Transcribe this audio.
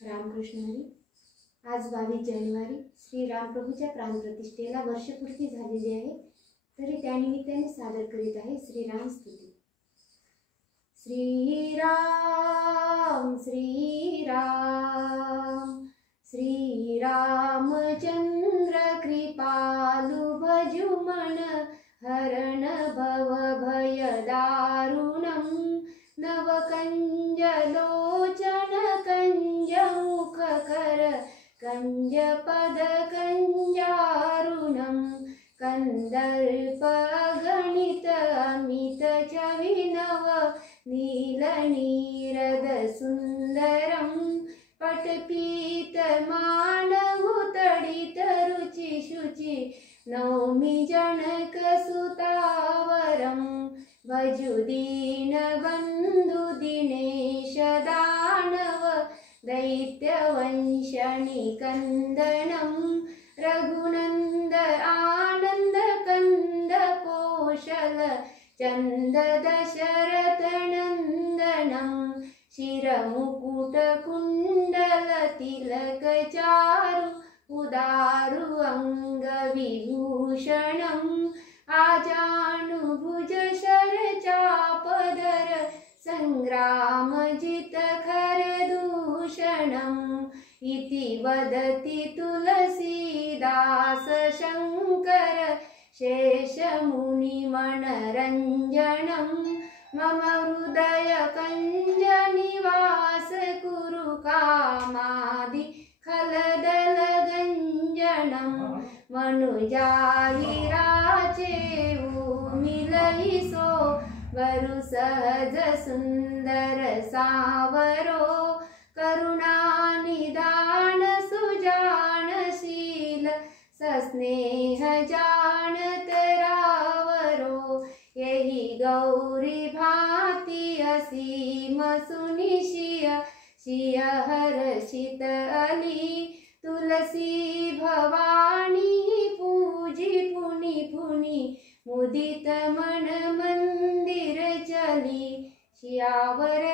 रामकृष्ण हरी. आज 22 जानेवारी श्री रामप्रभूच्या प्राणप्रतिष्ठेला वर्षपूर्ती झालेली आहे. तरी त्यानिमित्ताने सादर करीत आहे श्रीराम स्तुती. श्रीराम श्रीराम श्रीरामचंद्र कृपालु भजुमन हरण भव भय दारुणं नवकंज लोचन कंज मुख कर कंज पद कंजारुणं कंदर्प गणित अमित चविनव नील नीरद सुंदरं पटपीत मानहु तडित रुचि शुचि नौमि जनक सुतावरं भजु दीन बंधु दिनेश दानव दैत्यवंशनि कंदनं रघुनंद आनंद कंद कौशल चंद दशरथ नंदनं शिरमुकुट कुंडल तिलक चारु उदारु अंग विभूषणं आजानुभुज शर चापधर संग्राम जित खर दूषणम् इति वदति तुलसीदास शंकर शेषमुनि मनरंजनं मम हृदय कंज निवास कुरु कामादि खलदल गंजनं मनुजाहिराचे मिलहिसो वरु सहज सुंदर सावरो करुणा निदान सुजानशील सस्नेह जानत रावरो यही गौरी भांति असीम सुनिशिय शिय हर्षित अली तुलसी भवानी पूजी पुनि पुनि मुदित मन मंदिर चली. सियावर